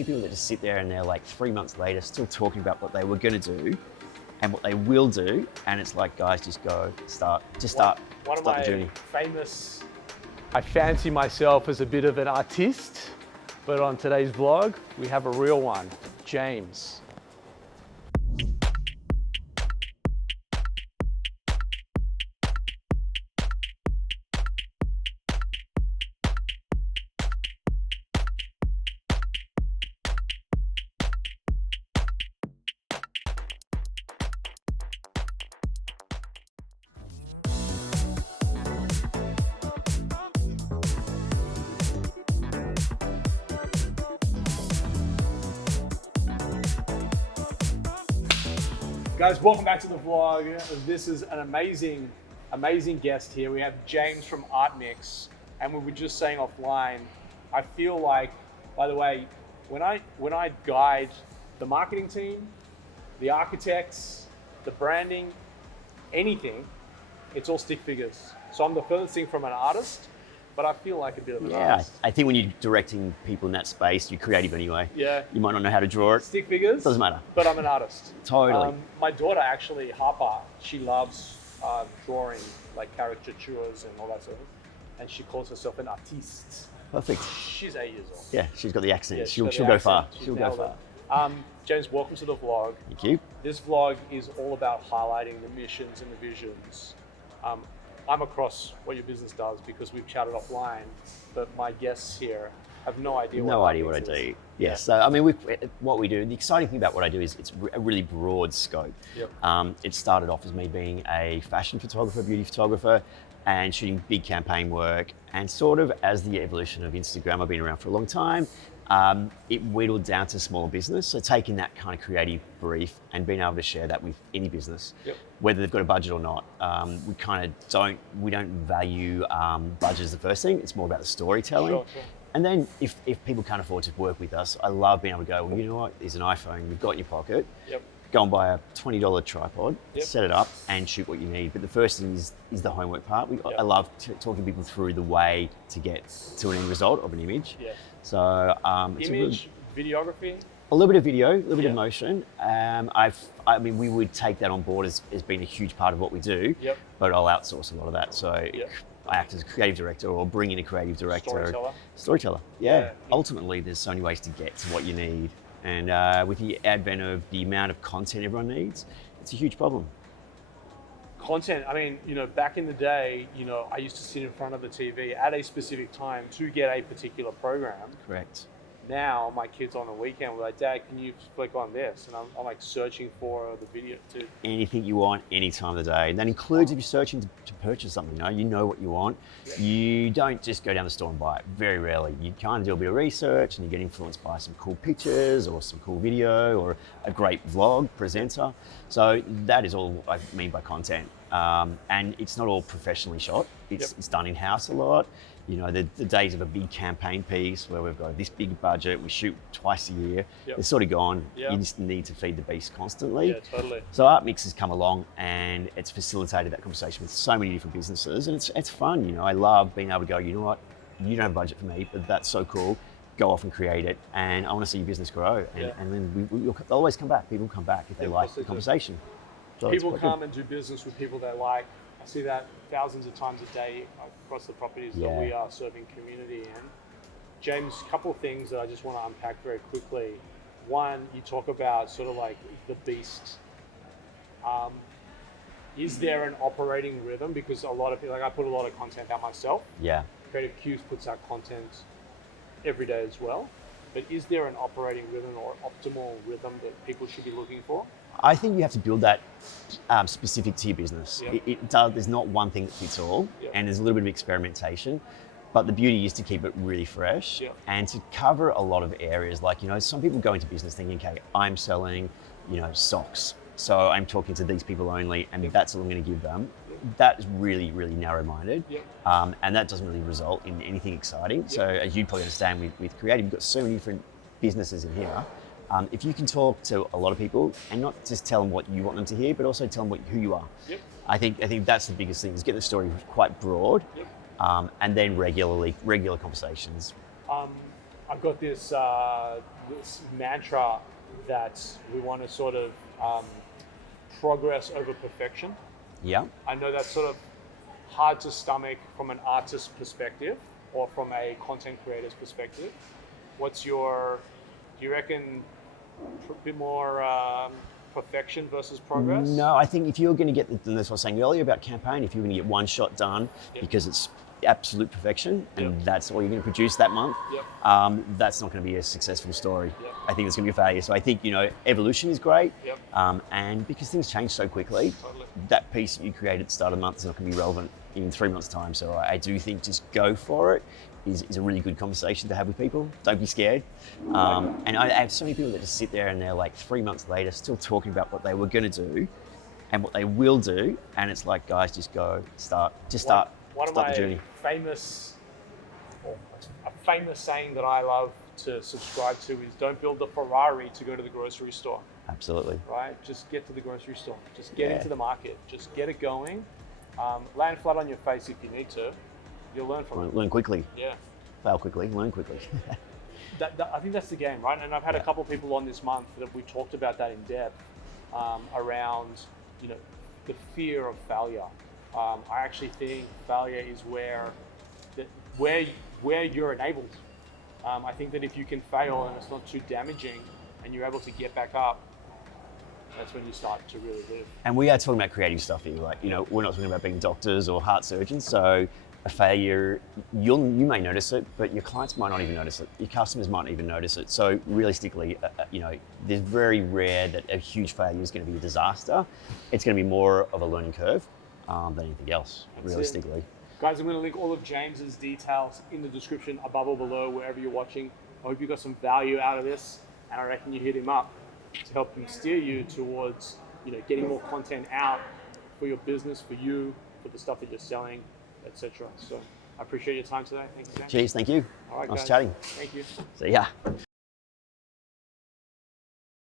many people that just sit there and they're like 3 months later still talking about what they were going to do and what they will do, and it's like, guys, just go, start the journey. Famous, I fancy myself as a bit of an artiste, but on today's vlog, we have a real one, James. Guys, welcome back to the vlog. This is an amazing guest here. We have James from Artmix, and we were just saying offline, I feel like, by the way, when I guide the marketing team, the architects, the branding, anything, it's all stick figures. So I'm the furthest thing from an artist, but I feel like a bit of an artist. I think when you're directing people in that space, you're creative anyway. Yeah. You might not know how to draw it. Stick figures. Doesn't matter. But I'm an artist. Totally. My daughter, actually, Harper, she loves drawing like caricatures and all that sort of thing. And she calls herself an artiste. Perfect. She's 8 years old. Yeah, she's got the accent. Yeah, she'll go far. She'll go far. James, welcome to the vlog. Thank you. This vlog is all about highlighting the missions and the visions. I'm across what your business does because we've chatted offline, but my guests here have no idea what I do. Yeah. So I mean, what we do. The exciting thing about what I do is it's a really broad scope. Yep. It started off as me being a fashion photographer, beauty photographer, and shooting big campaign work. And sort of as the evolution of Instagram, I've been around for a long time. It whittled down to smaller business. So taking that kind of creative brief and being able to share that with any business, yep, whether they've got a budget or not. We kind of don't value budget as the first thing. It's more about the storytelling. Sure. And then if people can't afford to work with us, I love being able to go, well, you know what, there's an iPhone you've got in your pocket. Yep. Go and buy a $20 tripod, yep, set it up and shoot what you need. But the first thing is the homework part. Yep. I love talking people through the way to get to an end result of an image. Yeah. So image, videography? A little bit of video, a little bit yeah, of motion. I mean, we would take that on board as being a huge part of what we do, yep, but I'll outsource a lot of that. So yep, I act as a creative director or bring in a creative director. Storyteller. Yeah. Ultimately, there's so many ways to get to what you need. And with the advent of the amount of content everyone needs, it's a huge problem. Content, I mean, back in the day, I used to sit in front of the TV at a specific time to get a particular program. Correct. Now, my kids on the weekend were like, Dad, can you click on this? And I'm like searching for the video to... Anything you want, any time of the day. And that includes if you're searching to purchase something, you know what you want. Yeah. You don't just go down the store and buy it, very rarely. You kind of do a bit of research and you get influenced by some cool pictures or some cool video or a great vlog presenter. So that is all I mean by content. And it's not all professionally shot. It's done in-house a lot. The days of a big campaign piece where we've got this big budget, we shoot twice a year, it's sort of gone. Yep. You just need to feed the beast constantly. Yeah, totally. So Artmix has come along and it's facilitated that conversation with so many different businesses, and it's fun. I love being able to go, you know what, you don't have a budget for me, but that's so cool. Go off and create it, and I want to see your business grow. And then they'll always come back. People come back if they like the conversation. So people come and do business with people they like. I see that thousands of times a day across the properties that we are serving community in. James, a couple of things that I just want to unpack very quickly. One, you talk about sort of like the beast. Is there an operating rhythm? Because a lot of people, I put a lot of content out myself. Yeah. Creative Cubes puts out content every day as well. But is there an operating rhythm or optimal rhythm that people should be looking for? I think you have to build that specific to your business. Yep. There's not one thing that fits all, yep, and there's a little bit of experimentation. But the beauty is to keep it really fresh, yep, and to cover a lot of areas. Like, some people go into business thinking, okay, I'm selling, socks. So I'm talking to these people only, and yep, that's all I'm going to give them. That is really, really narrow-minded, yep, and that doesn't really result in anything exciting. Yep. So as you'd probably understand with creative, you've got so many different businesses in here. If you can talk to a lot of people and not just tell them what you want them to hear, but also tell them who you are. Yep. I think that's the biggest thing, is get the story quite broad, yep, and then regular conversations. I've got this this mantra that we want to sort of progress over perfection. Yeah. I know that's sort of hard to stomach from an artist's perspective or from a content creator's perspective. Do you reckon a bit more perfection versus progress? No, I think if you're going to get, and that's what I was saying earlier about campaign, if you're going to get one shot done because it's absolute perfection and that's all you're going to produce that month, that's not going to be a successful story. I think it's going to be a failure. So I think, evolution is great. And because things change so quickly, that piece that you created at the start of the month is not going to be relevant in 3 months' time. So I do think just go for it is a really good conversation to have with people. Don't be scared. And I have so many people that just sit there and they're like 3 months later still talking about what they were going to do and what they will do. And it's like, guys, just go, start the journey. A famous saying that I love to subscribe to is don't build the Ferrari to go to the grocery store. Absolutely. Right? Just get to the grocery store. Just get into the market. Just get it going. Land flat on your face if you need to. You'll learn from it. Learn quickly. Yeah. Fail quickly, learn quickly. I think that's the game, right? And I've had a couple of people on this month that we talked about that in depth around, the fear of failure. I actually think failure is where you're enabled. I think that if you can fail and it's not too damaging and you're able to get back up, that's when you start to really live. And we are talking about creative stuff here. Like, we're not talking about being doctors or heart surgeons. So a failure, you may notice it, but your clients might not even notice it. Your customers might not even notice it. So realistically, there's very rare that a huge failure is going to be a disaster. It's going to be more of a learning curve than anything else, realistically. Guys, I'm going to link all of James's details in the description above or below, wherever you're watching. I hope you got some value out of this, and I reckon you hit him up to help him steer you towards, getting more content out for your business, for you, for the stuff that you're selling, etc. So I appreciate your time today. Thank you, James. Cheers, thank you. All right, nice guys. chatting. Thank you. See ya.